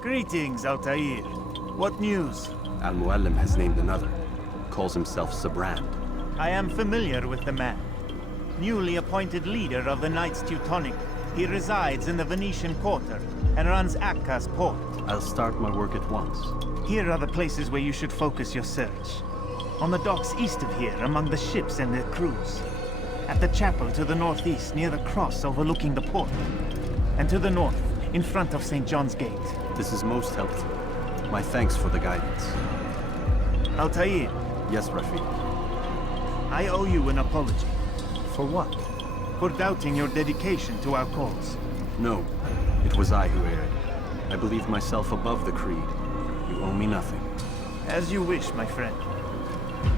Greetings, Altair. What news? Al-Mualim has named another. Calls himself Sabrand. I am familiar with the man. Newly appointed leader of the Knights Teutonic. He resides in the Venetian Quarter and runs Akka's port. I'll start my work at once. Here are the places where you should focus your search. On the docks east of here, among the ships and their crews. At the chapel to the northeast, near the cross overlooking the port. And to the north, in front of St. John's Gate. This is most helpful. My thanks for the guidance. Altair. Yes, Rafik. I owe you an apology. For what? For doubting your dedication to our cause. No, it was I who erred. I believed myself above the creed. You owe me nothing. As you wish, my friend.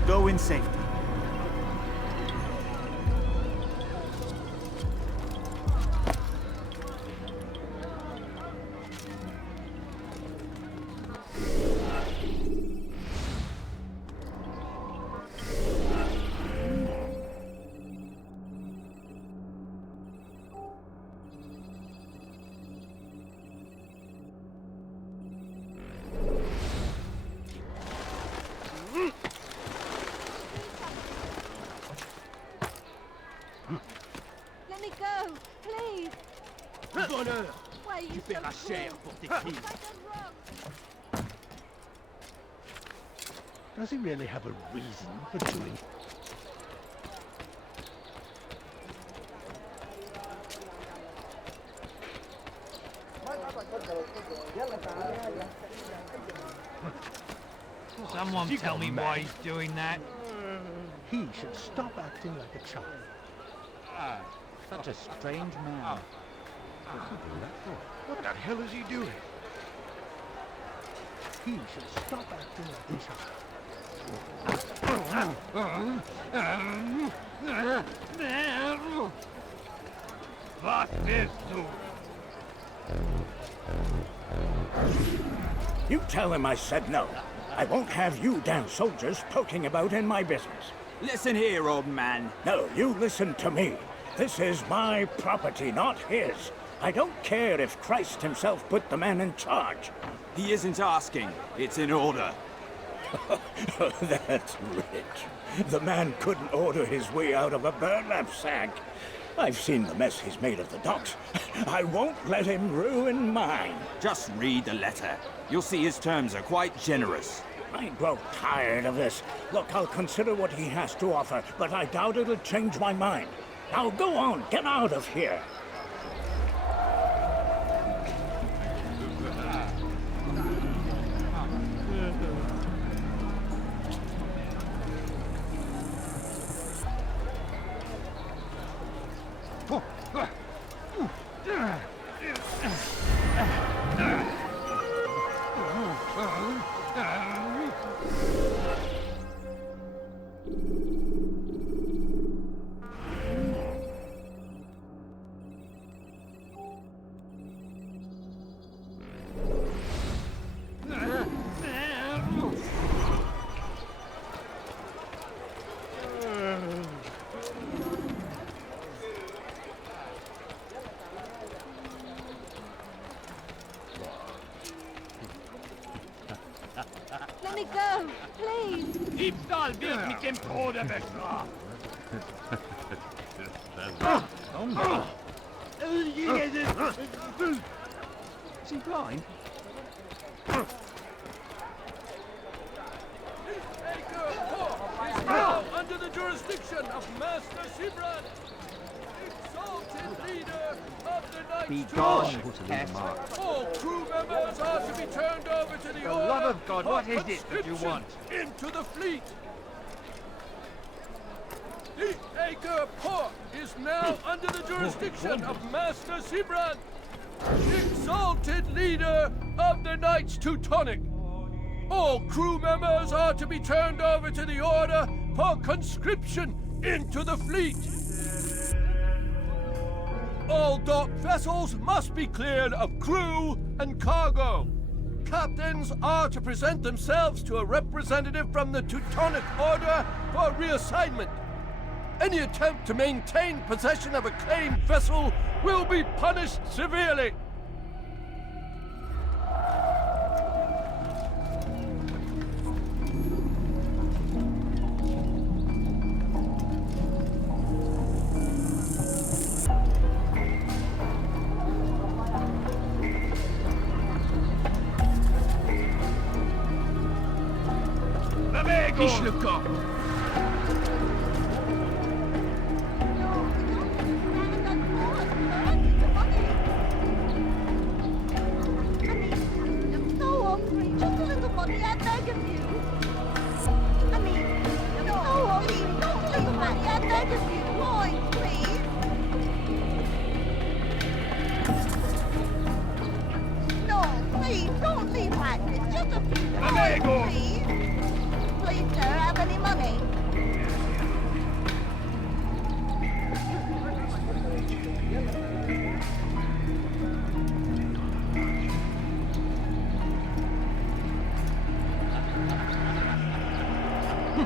Go in safety. Let me go, please. Voleur! Why are you Tu so paieras cher cruel? pour tes crimes. I've done wrong. Does he really have a reason for doing it? Someone tell me why he's doing that. He should stop acting like a child. Such a strange man. What's he do that for? What the hell is he doing? He should stop acting like a child. Was willst du? You tell him I said no. I won't have you damn soldiers poking about in my business. Listen here, old man. No, you listen to me. This is my property, not his. I don't care if Christ himself put the man in charge. He isn't asking. It's in order. That's rich. The man couldn't order his way out of a burlap sack. I've seen the mess he's made of the docks. I won't let him ruin mine. Just read the letter. You'll see his terms are quite generous. I grow tired of this. Look, I'll consider what he has to offer, but I doubt it'll change my mind. Now go on, get out of here. Let me go, please. Diebstahl wird mit dem Tode bestraft. Is he blind? Is now under the jurisdiction of Master Sibrand, exalted leader of the Knights Be to gone, Rush. pest. All crew members are to be turned over to the For the order love of God, what for is it that you conscription want? into the fleet. The Acre Port is now under the jurisdiction of Master Sibrand, exalted leader of the Knights Teutonic. All crew members are to be turned over to the order for conscription into the fleet. All dock vessels must be cleared of crew and cargo. Captains are to present themselves to a representative from the Teutonic Order for reassignment. Any attempt to maintain possession of a claimed vessel will be punished severely. Fiche le camp. I'm so hungry. Just a little money, I beg of you. I mean, I'm so hungry. Don't little money, I beg of you. Coins, please. No, please, don't leave like this. Just a few coins, please. Please, sir, have any money?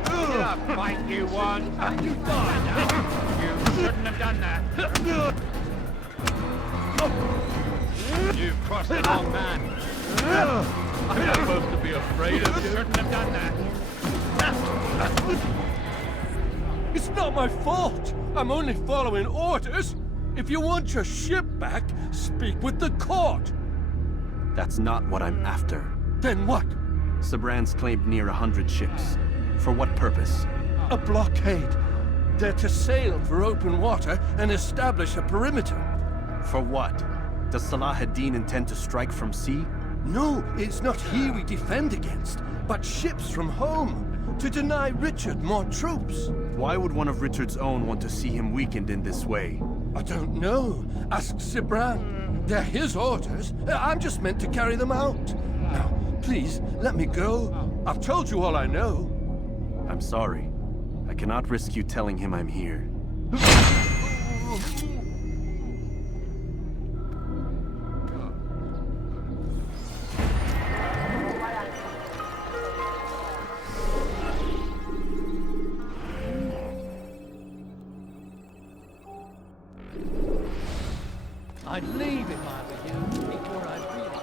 Did I fight you once? You shouldn't have done that. You've crossed the wrong man. I'm not supposed to be afraid of you. Shouldn't have done that. It's not my fault. I'm only following orders. If you want your ship back, speak with the court. That's not what I'm after. Then what? Sabrans claimed near 100 ships. For what purpose? A blockade. They're to sail for open water and establish a perimeter. For what? Does Salah ad-Din intend to strike from sea? No, it's not he we defend against, but ships from home, to deny Richard more troops. Why would one of Richard's own want to see him weakened in this way? I don't know. Ask Sibran. They're his orders. I'm just meant to carry them out. Now, please, let me go. I've told you all I know. I'm sorry. I cannot risk you telling him I'm here. I'd leave if I were you before I really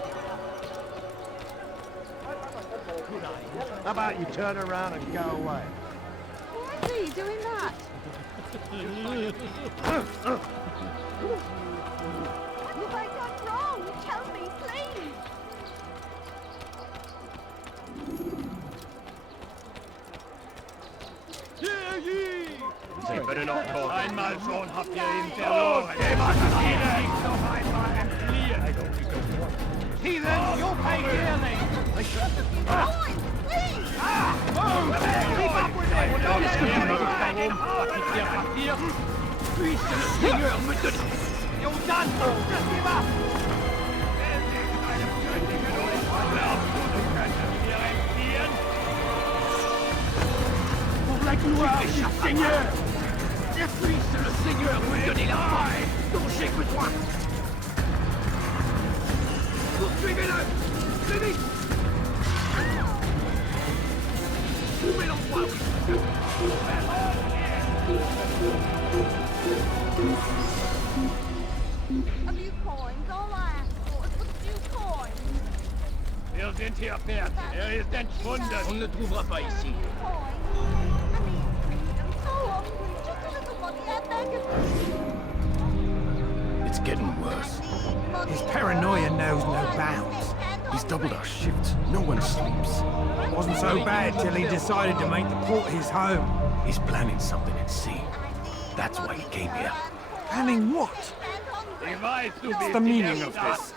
How about you turn around and go away? Why are you doing that? What have I done wrong? Tell me, please. Sie better not talk. Einmal schon habt ihr ihn verloren. Nicht noch einmal entfliehen. Heathen, you'll pay dearly. Coins, please. Keep up with it. Puisque le Seigneur me donne... You're done for. Just give up. Pour la gloire du Seigneur. Puisque le Seigneur me donne la force dont j'ai besoin. Poursuivez-le. Plus vite. Trouvez l'endroit où A few coins, all I ask for is a few coins. Wir sind hier fertig. Ist entschwunden. On ne le trouvera pas ici. Coins. I mean, I'm so hungry. Just a little money, I beg of you. It's getting worse. His paranoia knows no bounds. He's doubled our shifts. No one sleeps. Wasn't so bad till he decided to make the port his home. He's planning something at sea. That's why he came here. Planning what? What's the meaning of this?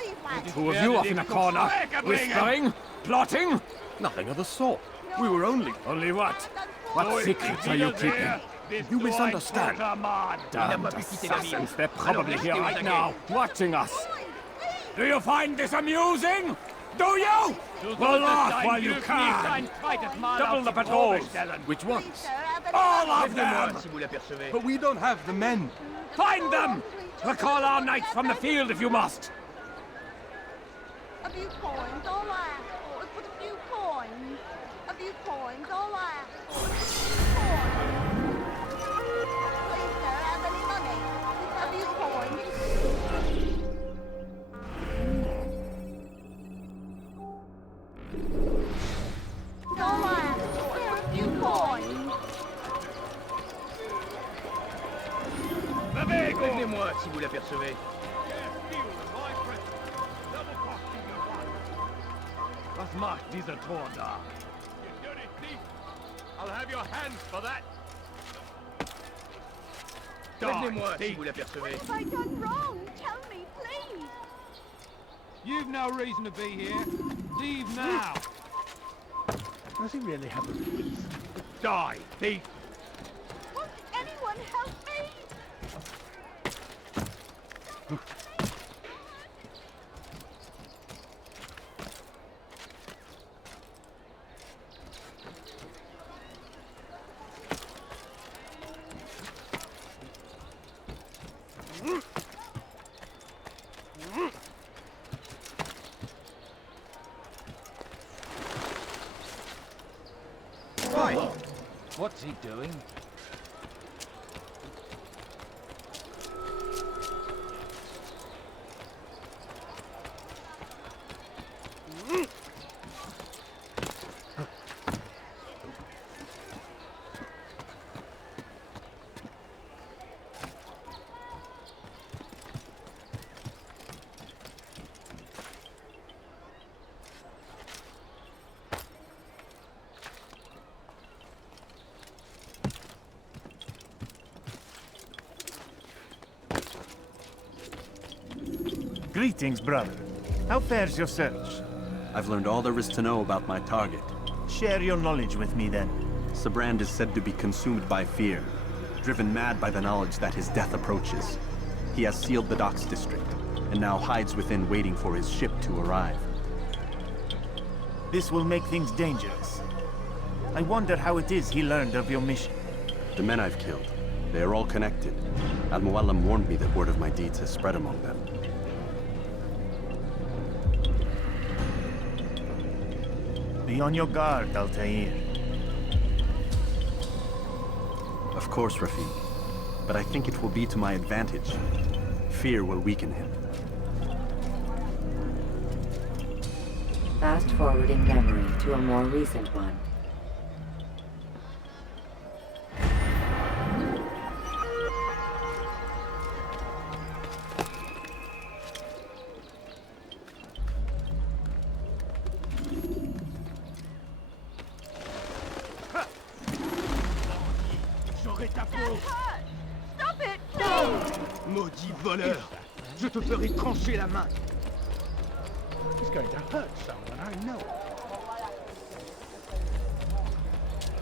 Two of you off in a corner, whispering, plotting? Nothing of the sort. We were only... Only what? What secrets are you keeping? You misunderstand. Damned assassins, they're probably here right now, watching us. Do you find this amusing? Do you? Well, laugh while you can. Double the patrols. Which ones? All of them! But we don't have the men. Find them! Recall our knights from the field if you must. A few coins, all I ask for is but a few coins. A few coins, all I ask for is but a few coins. Please, sir, have any money? A few coins. All I ask for is a few coins. Prévenez-moi si vous l'apercevez. Was macht dieser Tor da? I'll have your hands for that. Prévenez-moi si vous l'apercevez. What have I done wrong? Tell me, please. You've no reason to be here. Leave now. Does he really have a piece? Die, thief! Won't anyone help me? What's he doing? Greetings, brother. How fares your search? I've learned all there is to know about my target. Share your knowledge with me, then. Sibrand is said to be consumed by fear, driven mad by the knowledge that his death approaches. He has sealed the docks district, and now hides within waiting for his ship to arrive. This will make things dangerous. I wonder how it is he learned of your mission. The men I've killed, they are all connected. Al-Mualim warned me that word of my deeds has spread among them. Be on your guard, Altair. Of course, Rafiq. But I think it will be to my advantage. Fear will weaken him. Fast-forwarding memory to a more recent one. That hurt! Stop it! Maudit voleur! Je te ferai trancher la main! He's going to hurt someone, I know.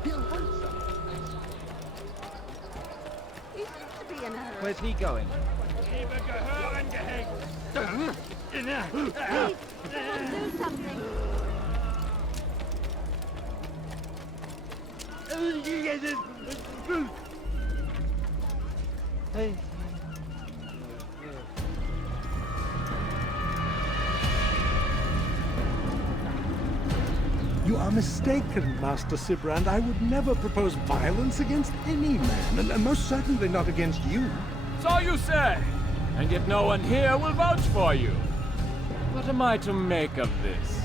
He'll hurt someone. He seems to be in a hurry. Where's he going? Please, someone do something. Hey. You are mistaken, Master Sibrand. I would never propose violence against any man, and most certainly not against you. So you say, and yet no one here will vouch for you. What am I to make of this?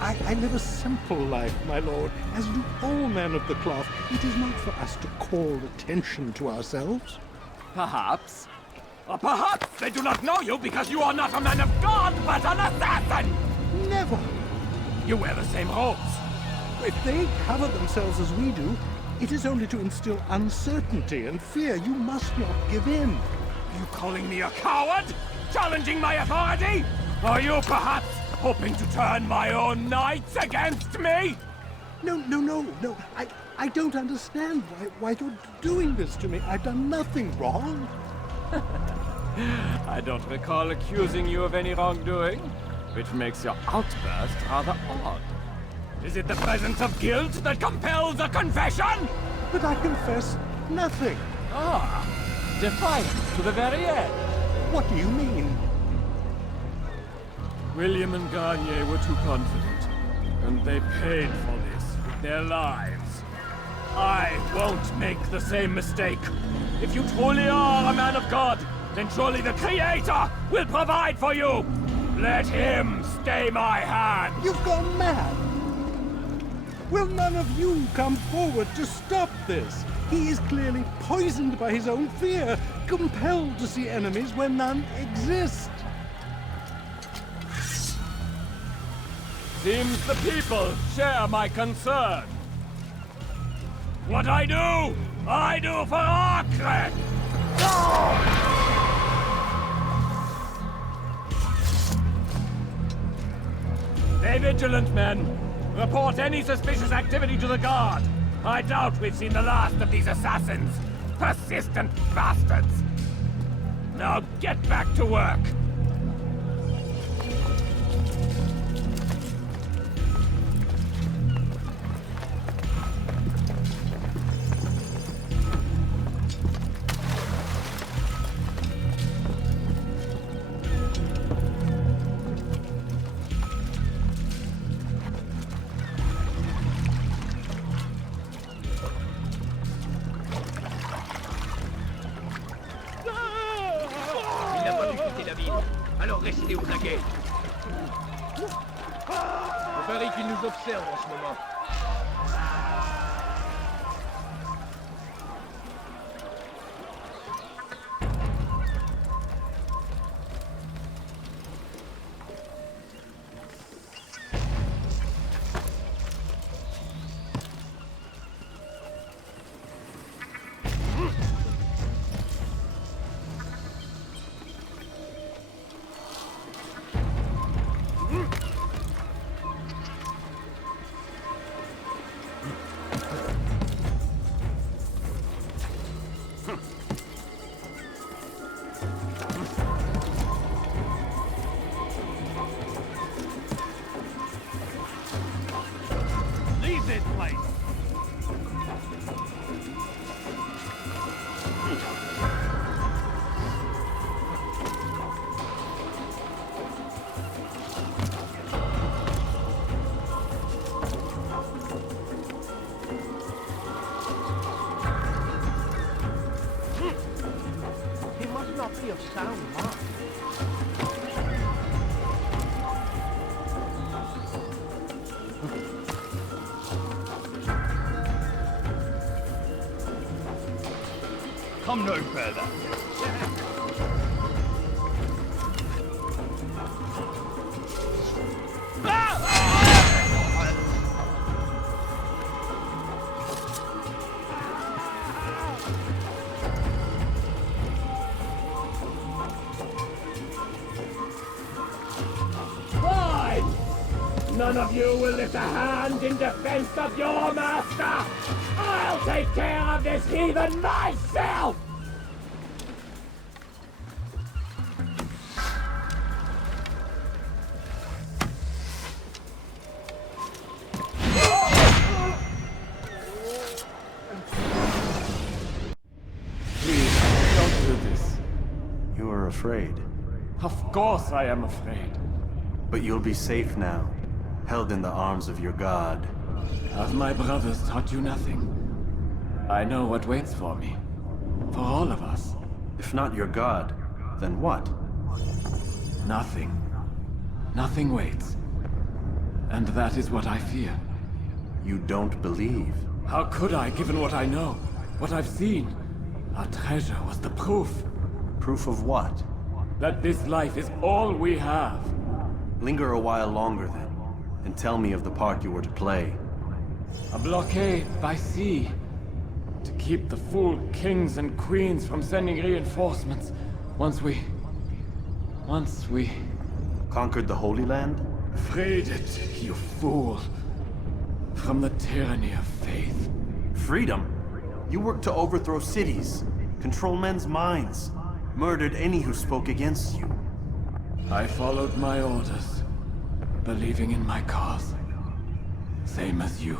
I live a simple life, my lord, as do all men of the cloth. It is not for us to call attention to ourselves. Perhaps. Or perhaps they do not know you because you are not a man of God, but an assassin! Never! You wear the same robes. If they cover themselves as we do, it is only to instill uncertainty and fear. You must not give in. You calling me a coward? Challenging my authority? Are you perhaps hoping to turn my own knights against me? No. I don't understand why you're doing this to me. I've done nothing wrong. I don't recall accusing you of any wrongdoing, which makes your outburst rather odd. Is it the presence of guilt that compels a confession? But I confess nothing. Ah, defiant to the very end. What do you mean? William and Garnier were too confident, and they paid for this with their lives. I won't make the same mistake. If you truly are a man of God, then surely the Creator will provide for you. Let him stay my hand. You've gone mad. Will none of you come forward to stop this? He is clearly poisoned by his own fear, compelled to see enemies where none exist. Seems the people share my concern. What I do for Arkred! Stay vigilant, men. Report any suspicious activity to the guard. I doubt we've seen the last of these assassins. Persistent bastards! Now get back to work! Alors restez au taquet. On parie qu'il nous observe en ce moment. Come no further. Fine! None of you will lift a hand in defense of your master! I'll take care of this heathen myself! Please, don't do this. You are afraid. Of course I am afraid. But you'll be safe now, held in the arms of your god. Have my brothers taught you nothing? I know what waits for me. For all of us. If not your god, then what? Nothing. Nothing waits. And that is what I fear. You don't believe? How could I, given what I know? What I've seen? Our treasure was the proof. Proof of what? That this life is all we have. Linger a while longer then, and tell me of the part you were to play. A blockade by sea. To keep the fool kings and queens from sending reinforcements. Once we... Conquered the Holy Land? Freed it, you fool. From the tyranny of faith. Freedom? You worked to overthrow cities, control men's minds, murdered any who spoke against you. I followed my orders, believing in my cause. Same as you.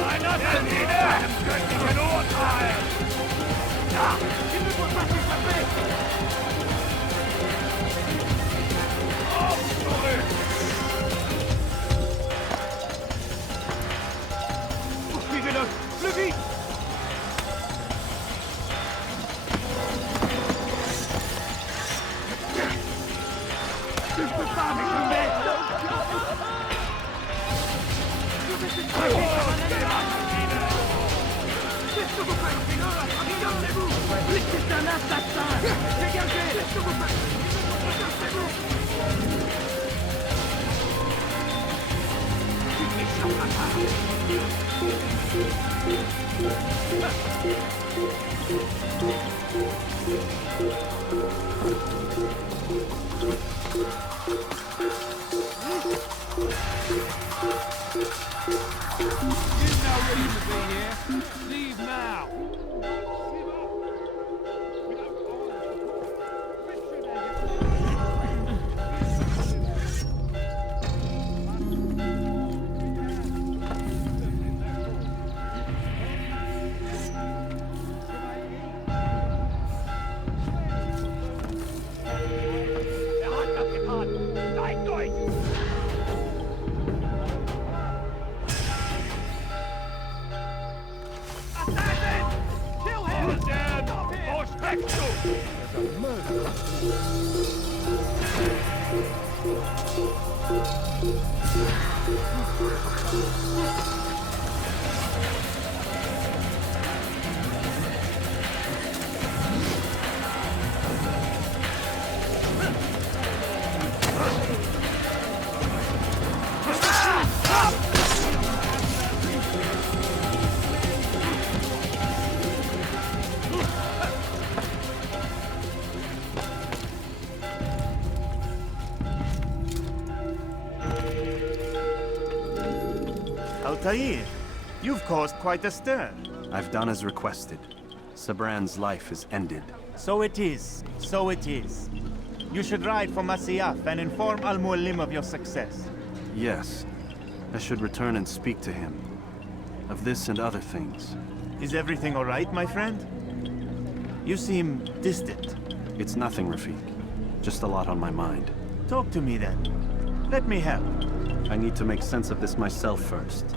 Einer Termine! Einem göttlichen Urteil! Ja! Il ne faut pas s'échapper! Auf zurück! Poursuivez-le! Plus vite! Je ne peux pas m'échapper! Qu'est-ce que vous faites? Regardez-vous! C'est un assassin! Dégagez! Qu'est-ce que vous faites? Regardez-vous! Tu n'échapperas pas! He's not ready to be here. Leave now. Er hat das getan! Steigt durch! Assassin! Kill him! All dead! Wo steckst du? Altair, you've caused quite a stir. I've done as requested. Sabran's life is ended. So it is. So it is. You should ride for Masyaf and inform Al-Mualim of your success. Yes. I should return and speak to him. Of this and other things. Is everything all right, my friend? You seem distant. It's nothing, Rafik. Just a lot on my mind. Talk to me then. Let me help. I need to make sense of this myself first.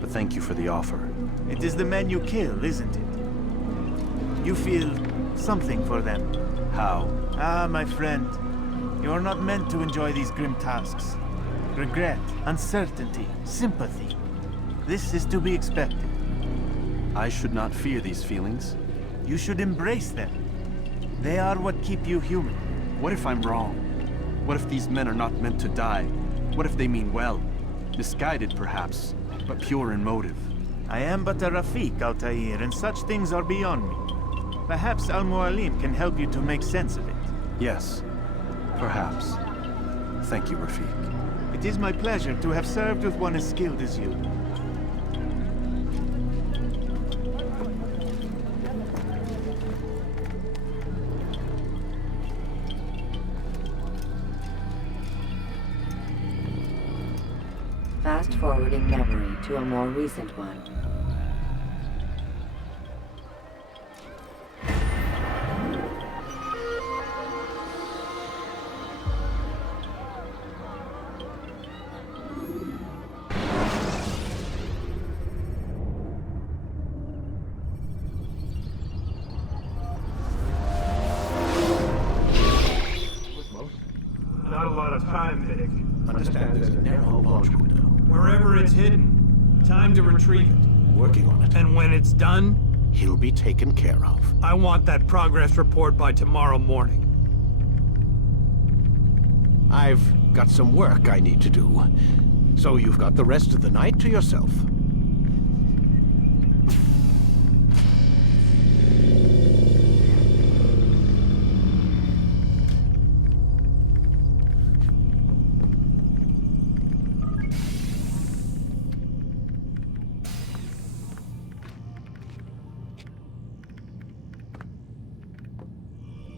But thank you for the offer. It is the men you kill, isn't it? You feel something for them. How? Ah, my friend. You are not meant to enjoy these grim tasks. Regret, uncertainty, sympathy. This is to be expected. I should not fear these feelings. You should embrace them. They are what keep you human. What if I'm wrong? What if these men are not meant to die? What if they mean well? Misguided, perhaps, but pure in motive. I am but a Rafik, Altair, and such things are beyond me. Perhaps Al-Mualim can help you to make sense of it. Yes, perhaps. Thank you, Rafik. It is my pleasure to have served with one as skilled as you. Fast-forwarding memory to a more recent one. Not a lot of time, Vic. Understand there's a narrow launch window. Wherever it's hidden, time to retrieve it. Working on it. And when it's done, He'll be taken care of. I want that progress report by tomorrow morning. I've got some work I need to do. So you've got the rest of the night to yourself.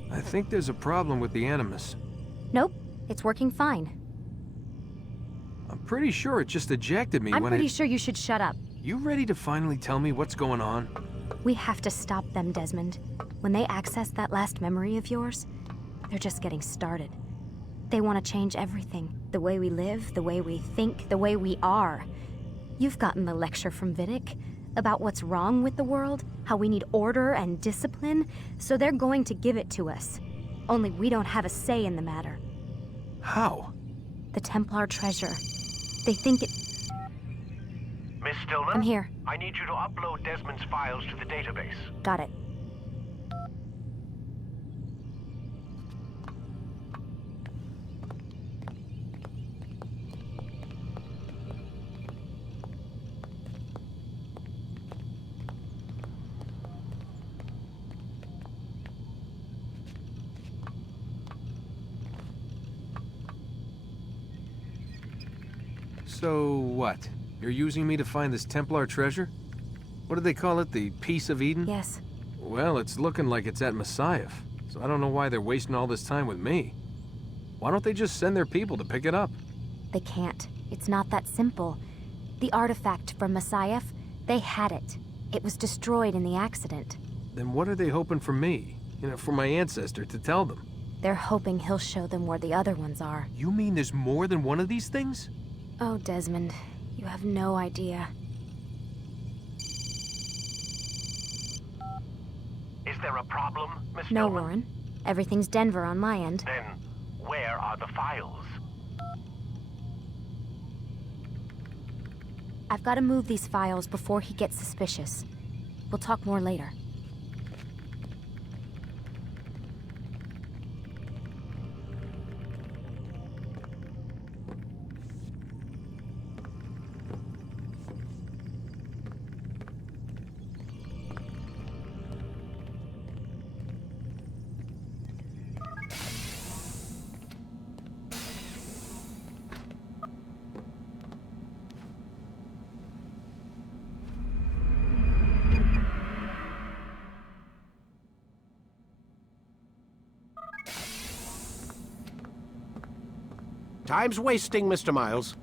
I think there's a problem with the Animus. Nope, it's working fine. I'm pretty sure it just ejected me I'm when pretty sure you should shut up. You ready to finally tell me what's going on? We have to stop them, Desmond. When they access that last memory of yours, they're just getting started. They want to change everything. The way we live, the way we think, the way we are. You've gotten the lecture from Vidic about what's wrong with the world, how we need order and discipline, so they're going to give it to us. Only we don't have a say in the matter. How? The Templar treasure. They think it... Miss Stillman? I'm here. I need you to upload Desmond's files to the database. Got it. So what? You're using me to find this Templar treasure? What do they call it? The Piece of Eden? Yes. Well, it's looking like it's at Messiah, so I don't know why they're wasting all this time with me. Why don't they just send their people to pick it up? They can't. It's not that simple. The artifact from Messiah, they had it. It was destroyed in the accident. Then what are they hoping for me? You know, for my ancestor to tell them? They're hoping he'll show them where the other ones are. You mean there's more than one of these things? Oh, Desmond, you have no idea. Is there a problem, Miss No, Stillman? Warren. Everything's Denver on my end. Then, where are the files? I've got to move these files before he gets suspicious. We'll talk more later. Time's wasting, Mr. Miles.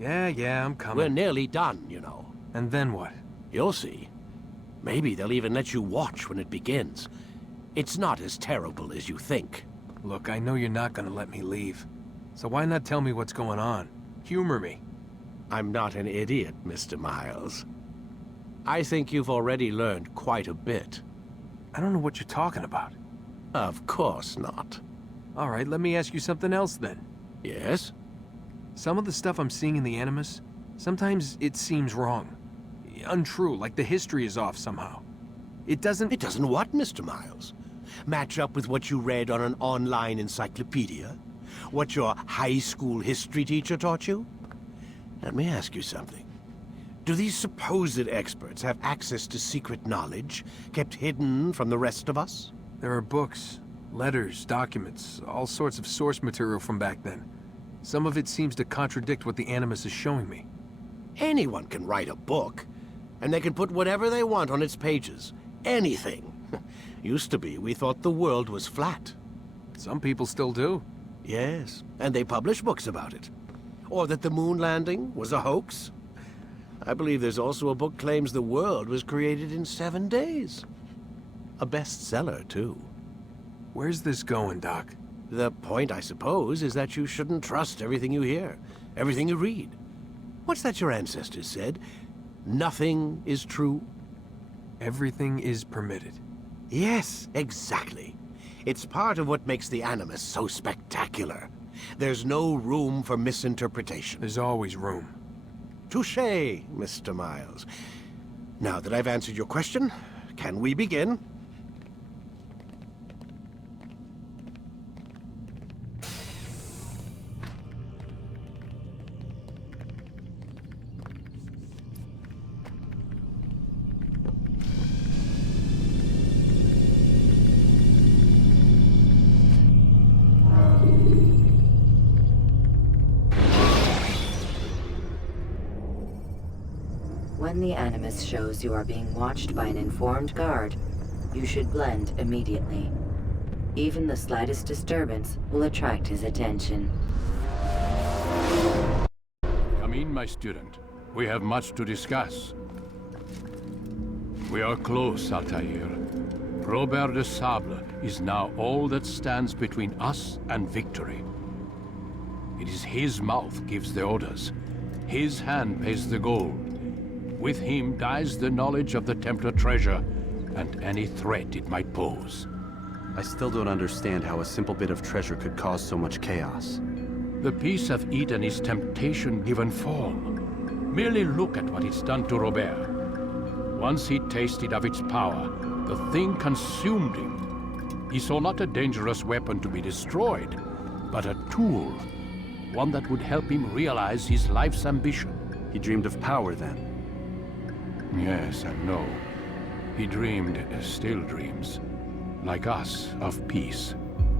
Yeah, I'm coming. We're nearly done, you know. And then what? You'll see. Maybe they'll even let you watch when it begins. It's not as terrible as you think. Look, I know you're not gonna let me leave. So why not tell me what's going on? Humor me. I'm not an idiot, Mr. Miles. I think you've already learned quite a bit. I don't know what you're talking about. Of course not. All right, let me ask you something else then. Yes? Some of the stuff I'm seeing in the Animus, sometimes it seems wrong. Untrue, like the history is off somehow. It doesn't... It doesn't what, Mr. Miles? Match up with what you read on an online encyclopedia? What your high school history teacher taught you? Let me ask you something. Do these supposed experts have access to secret knowledge kept hidden from the rest of us? There are books, letters, documents, all sorts of source material from back then. Some of it seems to contradict what the Animus is showing me. Anyone can write a book, and they can put whatever they want on its pages. Anything. Used to be, we thought the world was flat. Some people still do. Yes, and they publish books about it. Or that the moon landing was a hoax. I believe there's also a book claims the world was created in 7 days. A bestseller, too. Where's this going, Doc? The point, I suppose, is that you shouldn't trust everything you hear, everything you read. What's that your ancestors said? Nothing is true? Everything is permitted. Yes, exactly. It's part of what makes the Animus so spectacular. There's no room for misinterpretation. There's always room. Touché, Mr. Miles. Now that I've answered your question, can we begin? When the Animus shows you are being watched by an informed guard, you should blend immediately. Even the slightest disturbance will attract his attention. Come in, my student. We have much to discuss. We are close, Altair. Robert de Sable is now all that stands between us and victory. It is his mouth gives the orders. His hand pays the gold. With him dies the knowledge of the Templar treasure and any threat it might pose. I still don't understand how a simple bit of treasure could cause so much chaos. The Peace of Eden is temptation given form. Merely look at what it's done to Robert. Once he tasted of its power, the thing consumed him. He saw not a dangerous weapon to be destroyed, but a tool. One that would help him realize his life's ambition. He dreamed of power then? Yes and no. He dreamed, still dreams, like us, of peace.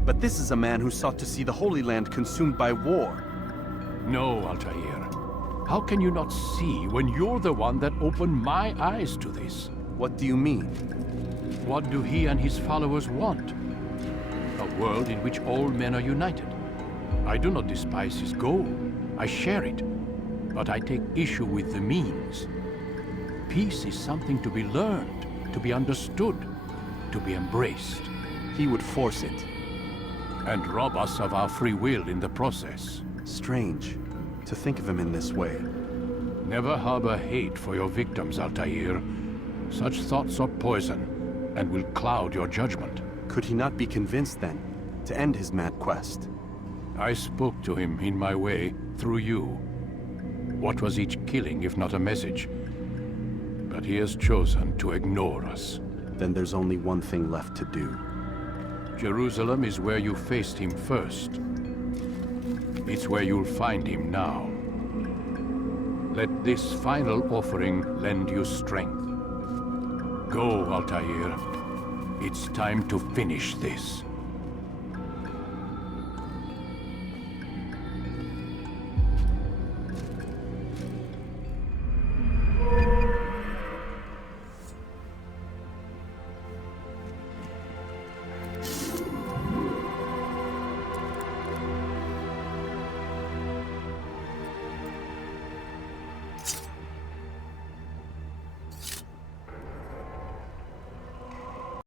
But this is a man who sought to see the Holy Land consumed by war. No, Altair. How can you not see when you're the one that opened my eyes to this? What do you mean? What do he and his followers want? A world in which all men are united. I do not despise his goal. I share it. But I take issue with the means. Peace is something to be learned, to be understood, to be embraced. He would force it. And rob us of our free will in the process. Strange to think of him in this way. Never harbor hate for your victims, Altair. Such thoughts are poison and will cloud your judgment. Could he not be convinced then to end his mad quest? I spoke to him in my way, through you. What was each killing if not a message? But he has chosen to ignore us. Then there's only one thing left to do. Jerusalem is where you faced him first. It's where you'll find him now. Let this final offering lend you strength. Go, Altair. It's time to finish this.